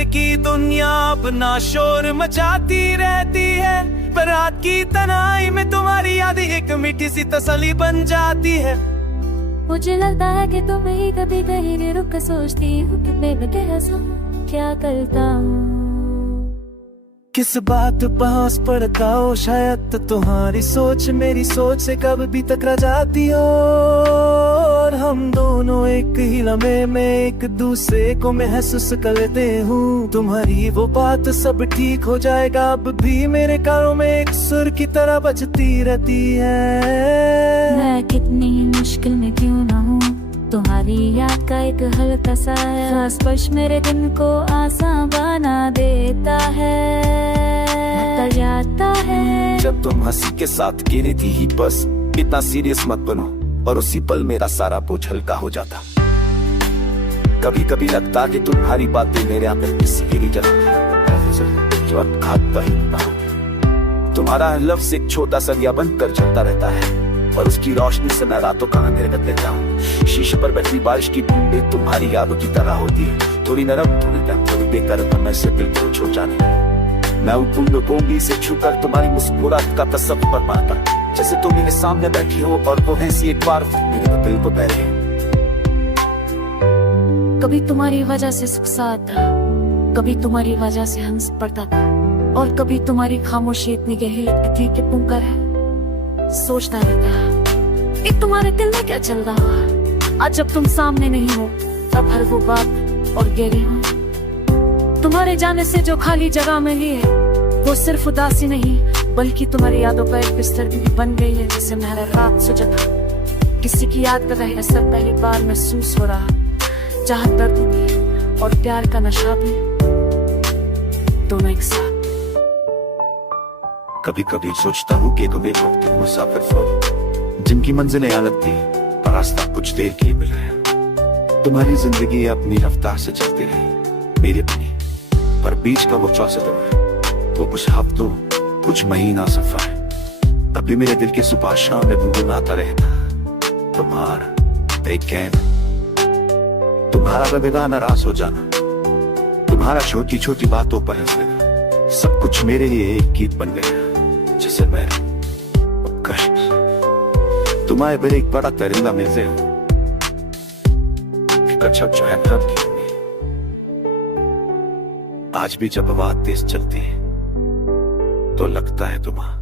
बाहर की दुनिया अपना शोर मचाती रहती है, पर रात की तन्हाई में तुम्हारी याद एक मीठी सी तसल्ली बन जाती है। मुझे लगता है कि तुम ही कभी कहीं रुक कर सोचती हूँ कि मैं कैसा क्या करता हूँ। किस बात पास पड़ता हो, शायद तुम्हारी सोच मेरी सोच से कब भी टकरा जाती हो, और हम दोनों एक ही लम्हे में एक दूसरे को महसूस कर लेते हूँ। तुम्हारी वो बात सब ठीक हो जाएगा अब भी मेरे कानों में एक सुर की तरह बजती रहती है। मैं कितनी ही मुश्किल में क्यों ना हूँ, तुम्हारी याद का एक हल्का सा स्पर्श मेरे दिन को आसान बना देता है, कर जाता है। जब तुम हंसी के साथ गिरी थी ही बस, इतना सीरियस मत बनो, और उसी पल मेरा सारा बोझ हल्का हो जाता। कभी कभी लगता कि तुम्हारी बातें मेरे अंदर किसी की जो खाता ही ना। तुम्हारा लफ्ज़ एक छोटा सा दिया बन कर जलता रहता है, और उसकी रोशनी से मैं रातों का अंधेरा कर देता हूँ। शीशे पर बैठी बारिश की बूंदें तुम्हारी यादों की तरह होती है, थोड़ी नरम थोड़ी नम थोड़ी बेकार, मैं से बिल्कुल छू जाने। मैं उन बूंदों को भी से छूकर तुम्हारी मुस्कुराहट का तसव्वुर पाता, जैसे तुम मेरे सामने बैठी हो और वो ऐसी एक बार मेरे दिल को बह रही। कभी तुम्हारी वजह से सुख सा था, कभी तुम्हारी वजह से हंस पड़ता था, और कभी तुम्हारी खामोशी इतनी गहरी लगती थी कि पुकार है सोचता रहता कि तुम्हारे दिल में क्या चल रहा है। आज जब तुम सामने नहीं हो तब हर वो बात और गहरी हो। तुम्हारे जाने से जो खाली जगह मिली है वो सिर्फ उदासी नहीं बल्कि तुम्हारी यादों का एक बिस्तर भी बन गई है, जिसे मेरा रात से जगा किसी की याद कर रही असर पहली बार महसूस हो रहा। चाहत दर्द भी और प्यार का नशा भी दोनों एक साथ। कभी कभी सोचता हूँ कि तुम एक वक्त मुसाफिर हो जिनकी मंजिलें अलग थी पर रास्ता कुछ देर के लिए मिल रहा है। तुम्हारी जिंदगी अपनी रफ्तार से चलती रही मेरी अपनी, पर बीच का वो चौसठ वो कुछ हफ्तों कुछ महीना सफर है। तब भी मेरे दिल के सुबह शाम में गुनगुनाता रहता तुम्हारा बेचैन, तुम्हारा रवेदा नाराज हो जाना, तुम्हारा छोटी छोटी बातों पर हंस देना, सब कुछ मेरे लिए एक गीत बन गया जिसे मैं कष्ट तुम्हारे पर एक बड़ा परिंदा मिलते हो जो है आज भी जब आवाज तेज चलती है तो लगता है तुम्हारा